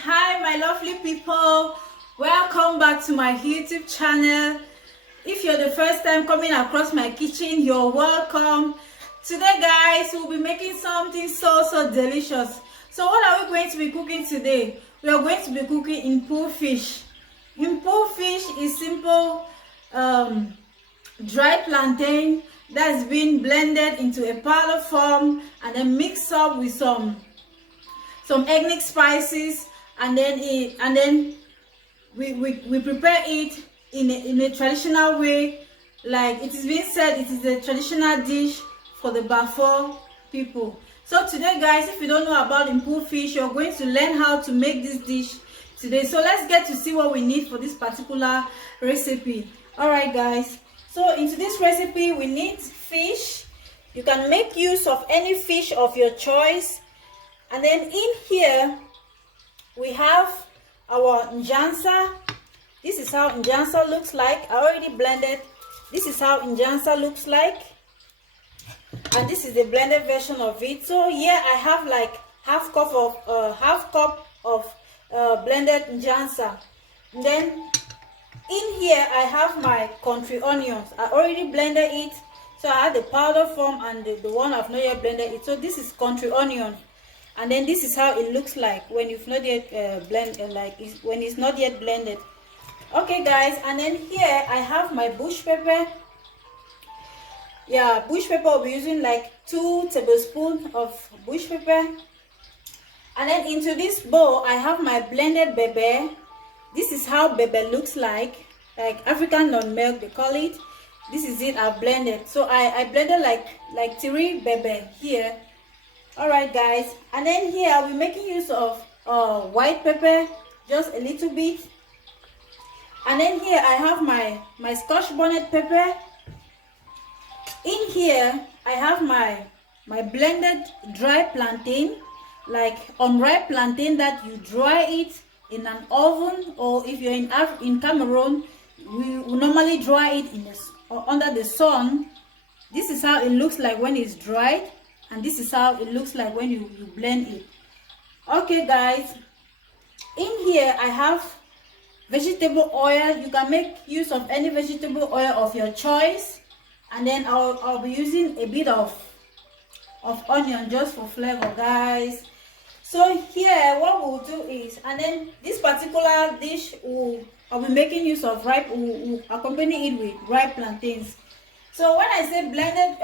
Hi my lovely people, welcome back to my YouTube channel. If you're the first time coming across my kitchen, you're welcome. Today guys, we'll be making something so delicious. So what are we going to be cooking today? We are going to be cooking Mpug fish. Mpug fish is simple dry plantain that's been blended into a powder form and then mixed up with some ethnic spices, and then we prepare it in a traditional way. Like it is being said, it is a traditional dish for the Bafo people. So today guys, if you don't know about Mpug fish, you're going to learn how to make this dish today. So let's get to see what we need for this particular recipe. All right guys, so into this recipe we need fish. You can make use of any fish of your choice. And then in here we have our njangsa. This is how njangsa looks like. I already blended. This is how njangsa looks like, and this is the blended version of it. So here I have like half cup of blended njangsa. And then in here I have my country onions. I already blended it, so I have the powder form and the one I've not yet blended it. So this is country onion. And then this is how it looks like when you've not yet when it's not yet blended. Okay guys, and then here I have my bush pepper. Yeah, bush pepper, I'll be using like 2 tablespoons of bush pepper. And then into this bowl I have my blended bebe. This is how bebe looks like African nutmeg they call it. This is it, I've blended. So I blended like 3 bebe here. Alright guys, and then here I'll be making use of white pepper, just a little bit. And then here I have my scotch bonnet pepper. In here I have my blended dry plantain, like unripe plantain that you dry it in an oven, or if you're in Cameroon, we normally dry it under the sun. This is how it looks like when it's dried. And this is how it looks like when you blend it. Okay guys, in here I have vegetable oil. You can make use of any vegetable oil of your choice. And then I'll be using a bit of onion just for flavor guys. So here what we'll do is, and then this particular dish I'll be making use of we'll accompany it with ripe plantains. So when I say blended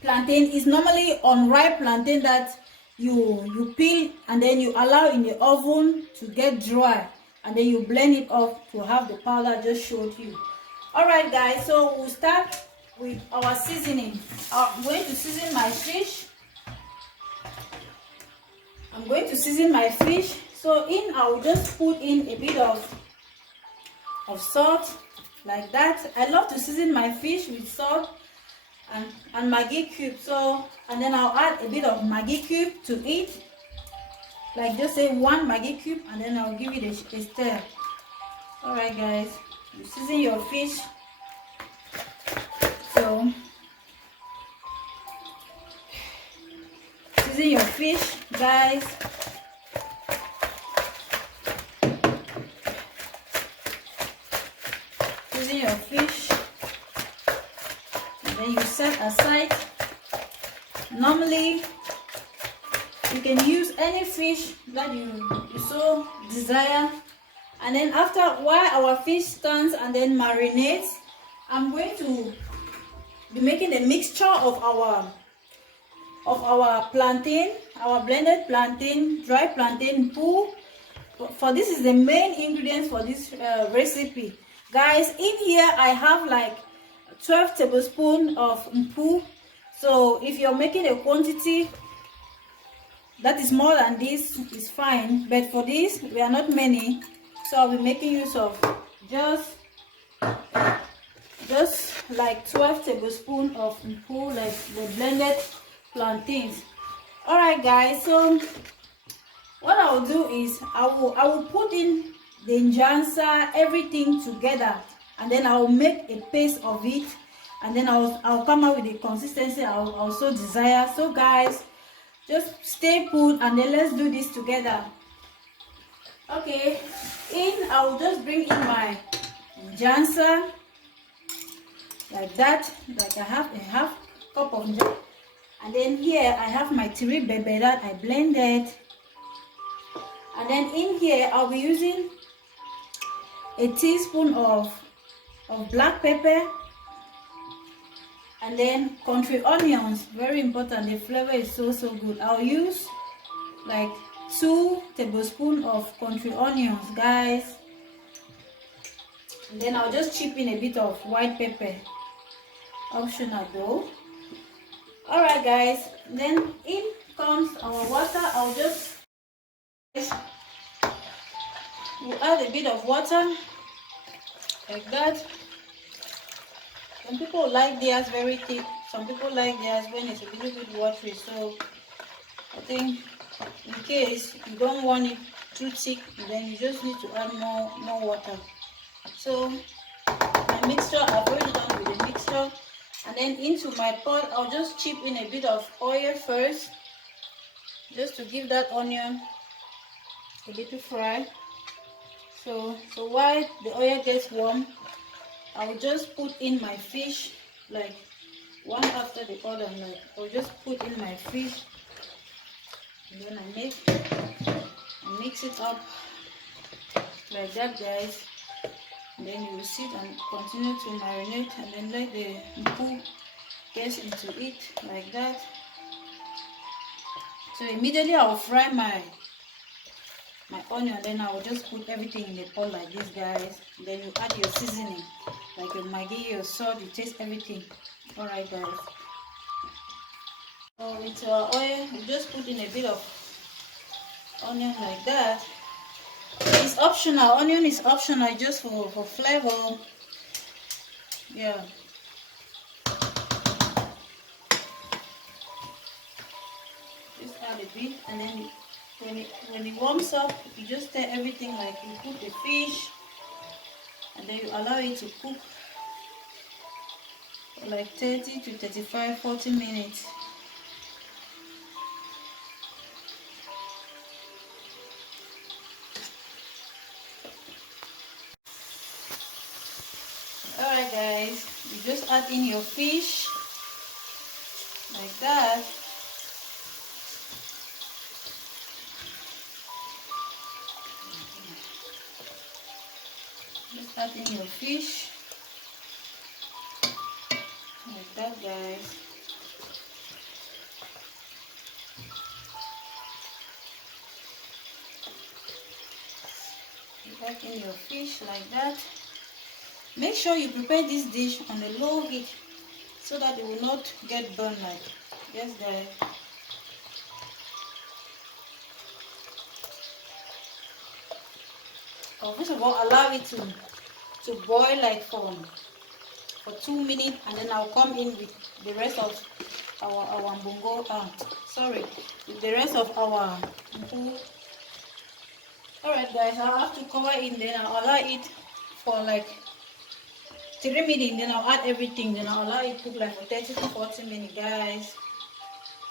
plantain, is normally unripe plantain that you peel and then you allow in the oven to get dry, and then you blend it up to have the powder I just showed you. All right guys, so we'll start with our seasoning. I'm going to season my fish. So I'll just put in a bit of salt like that. I love to season my fish with salt and maggie cube. So, and then I'll add a bit of maggie cube to it, like just say 1 maggie cube, and then I'll give it a stir. All right guys, you season your fish. So season your fish guys. Season your fish. Then you set aside. Normally you can use any fish that you so desire. And then while our fish stands and then marinates, I'm going to be making a mixture of our plantain, our blended plantain, dry plantain Mpug. For this is the main ingredients for this recipe guys. In here I have like 12 tablespoons of Mpug. So if you're making a quantity that is more than this, is fine, but for this we are not many, so I'll be making use of just like 12 tablespoons of Mpug, like the blended plantains. All right guys, so what I'll do is I will put in the njangsa, everything together, and then I'll make a paste of it, and then I'll come out with the consistency I'll also desire. So guys, just stay put and then let's do this together. Okay, I'll just bring in my njangsa like that, like I have a half cup of njangsa, and then here I have my tiri bebe that I blended, and then in here I'll be using a teaspoon of black pepper, and then country onions, very important, the flavor is so good. I'll use like 2 tablespoons of country onions, guys, and then I'll just chip in a bit of white pepper, optional though. All right, guys, then in comes our water. I'll just we'll add a bit of water like that. Some people like theirs very thick, some people like theirs when it's a little bit watery, so I think in case you don't want it too thick, then you just need to add more water. So my mixture, I've already done with the mixture, and then into my pot I'll just chip in a bit of oil first, just to give that onion a little fry. So while the oil gets warm, I'll just put in my fish, like one after the other. Like I'll just put in my fish, and then I mix it up like that, guys. And then you will sit and continue to marinate, and then let the mpug get into it like that. So immediately I'll fry my onion, then I will just put everything in the pot like this, guys. Then you add your seasoning, like your maggie, your salt, you taste everything. All right, guys. So with our oil, we just put in a bit of onion like that. It's optional. Onion is optional, just for flavor. Yeah. Just add a bit, and then when it warms up, you just stir everything, like you put the fish, and then you allow it to cook for like 30 to 35, 40 minutes. Alright, guys, you just add in your fish like that. Just add in your fish like that, guys. You add in your fish like that. Make sure you prepare this dish on a low heat so that it will not get burned. Like, yes, guys. First of all, allow it to boil like for 2 minutes, and then I'll come in with the rest of our mbongo. With the rest of our mpug. Alright, guys, I'll have to cover it, then I'll allow it for like 3 minutes, then I'll add everything, then I'll allow it to cook like for 30 to 40 minutes, guys.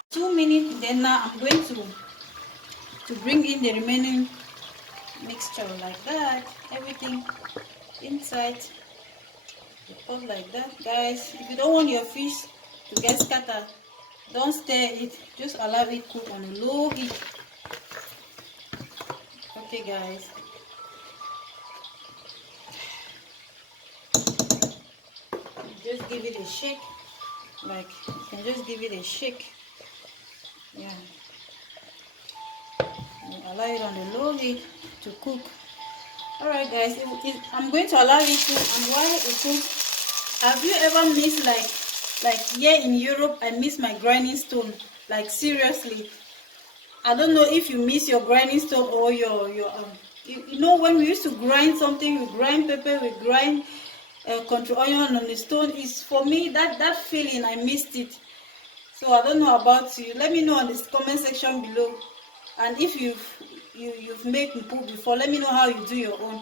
2 minutes, then now I'm going to bring in the remaining mixture like that, everything inside the pot like that, guys. If you don't want your fish to get scattered, don't stir it, just allow it cook on a low heat. Okay, guys. Just give it a shake, like you can just give it a shake, yeah, and allow it on the low heat to cook. All right, guys, I'm going to allow it to, and while it cooks, have you ever missed, like here in Europe, I miss my grinding stone, like seriously. I don't know if you miss your grinding stone or your you know, when we used to grind something, we grind pepper, we grind country onion on the stone. Is for me that feeling, I missed it. So I don't know about you. Let me know in the comment section below, and if you've made mpug before, let me know how you do your own.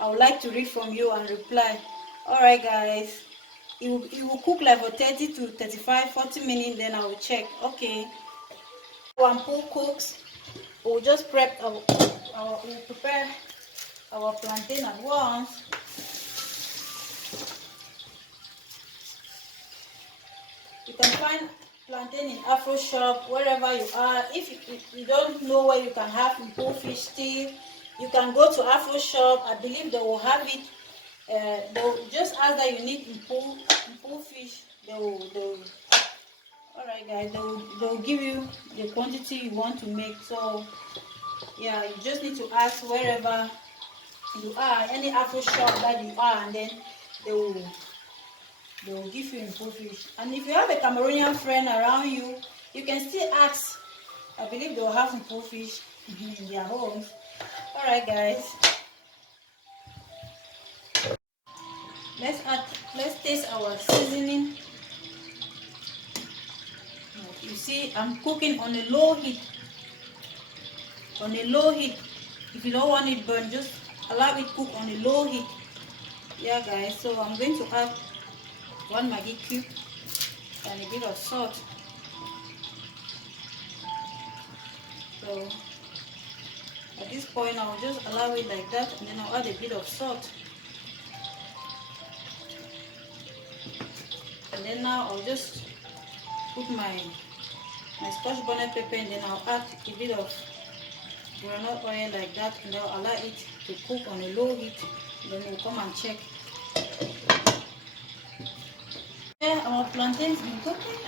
I would like to read from you and reply. All right, guys, it will cook like for 30 to 35, 40 minutes, then I will check. Okay, one mpug cooks, we'll just prep we'll prepare our plantain at once. You can find plantain in Afro shop wherever you are. If you don't know where you can have Mpug fish still, you can go to Afro shop. I believe they will have it. They'll just ask that you need Mpug fish. Alright guys, they'll give you the quantity you want to make. So yeah, you just need to ask wherever you are, any Afro shop that you are, and then they will give you Mpug fish. And if you have a Cameroonian friend around you, you can still ask. I believe they will have Mpug fish in their homes. Alright guys, let's taste our seasoning. You see, I'm cooking on a low heat. On a low heat. If you don't want it burnt, just allow it cook on a low heat. Yeah guys, so I'm going to add 1 maggie cube and a bit of salt. So at this point I'll just allow it like that, and then I'll add a bit of salt. And then now I'll just put my scotch bonnet pepper, and then I'll add a bit of granite oil like that, and I'll allow it to cook on a low heat. Then we'll come and check. Yeah, our plantain's been cooking,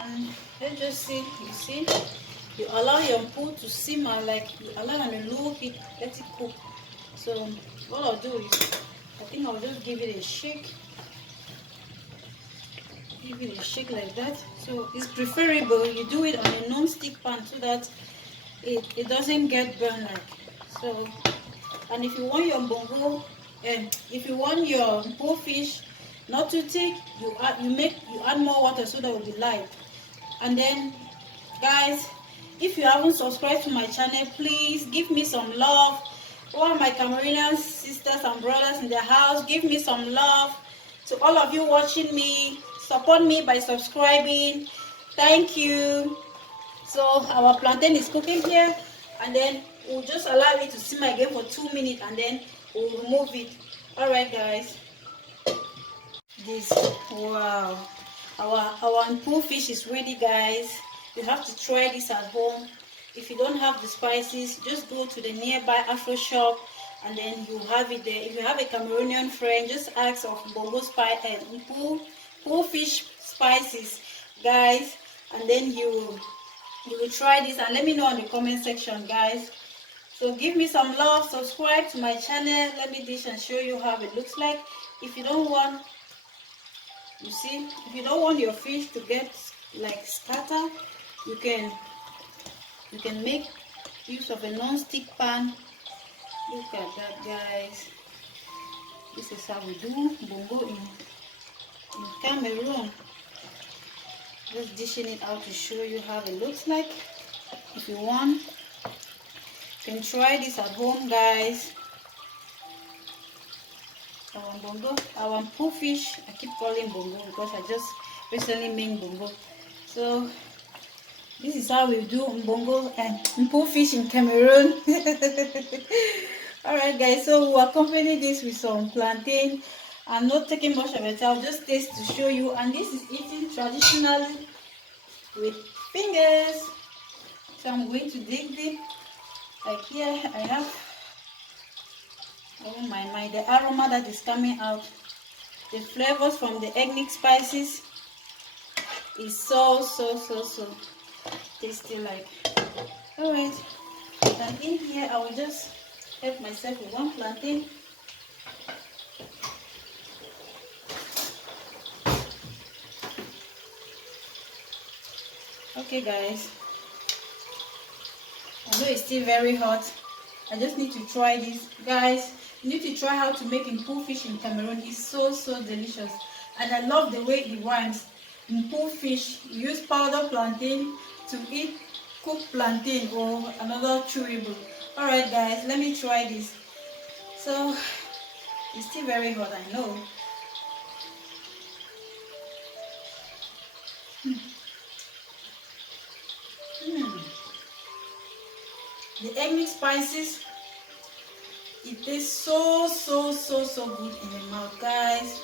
and let's just see. You see, you allow your Mpug to simmer, like you allow on a low heat, let it cook. So what I'll do is, I think I'll just give it a shake. Give it a shake like that. So it's preferable you do it on a non-stick pan so that it doesn't get burned like so. And if you want your bongo, and if you want your Mpug fish not too thick, you add more water so that it will be light. And then guys, if you haven't subscribed to my channel, please give me some love. All my Cameroonian sisters and brothers in the house, give me some love. To all of you watching me, support me by subscribing. Thank you. So our plantain is cooking here, and then we'll just allow it to simmer again for 2 minutes, and then we'll remove it. Alright guys, this, wow, our Mpug fish is ready guys. You have to try this at home. If you don't have the spices, just go to the nearby Afro shop, and then you have it there. If you have a Cameroonian friend, just ask of bongo spice and Mpug fish spices guys, and then you will try this and let me know in the comment section guys. So give me some love, subscribe to my channel. Let me dish and show you how it looks like. If you don't want, you see, if you don't want your fish to get like scatter, you can make use of a non-stick pan. Look at that guys. This is how we do bongo in Cameroon. Just dishing it out to show you how it looks like. If you want, you can try this at home guys. Our bongo, our Mpug fish, I keep calling bongo because I just recently made bongo. So this is how we do bongo and Mpug fish in Cameroon. Alright guys, so we'll accompany this with some plantain. I'm not taking much of it, I'll just taste to show you. And this is eaten traditionally with fingers. So I'm going to dig deep. Like here I have, oh my, the aroma that is coming out, the flavors from the ethnic spices is so tasty like. Alright, and in here I will just help myself with 1 plantain. Okay guys, I know it's still very hot. I just need to try this guys. You need to try how to make Mpug fish in Cameroon. It's so delicious, and I love the way it rhymes. Mpug fish, you use powdered plantain to eat cooked plantain or another chewable. Alright guys, let me try this. So it's still very hot, I know. the ethnic spices. It tastes so good in the mouth, guys.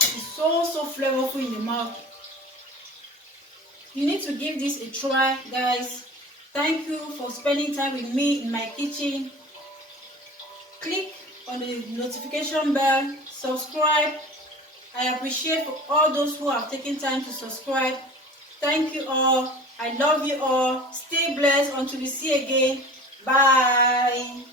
It's so flavorful in the mouth. You need to give this a try, guys. Thank you for spending time with me in my kitchen. Click on the notification bell, subscribe. I appreciate for all those who have taken time to subscribe. Thank you all. I love you all. Stay blessed until we see again. Bye.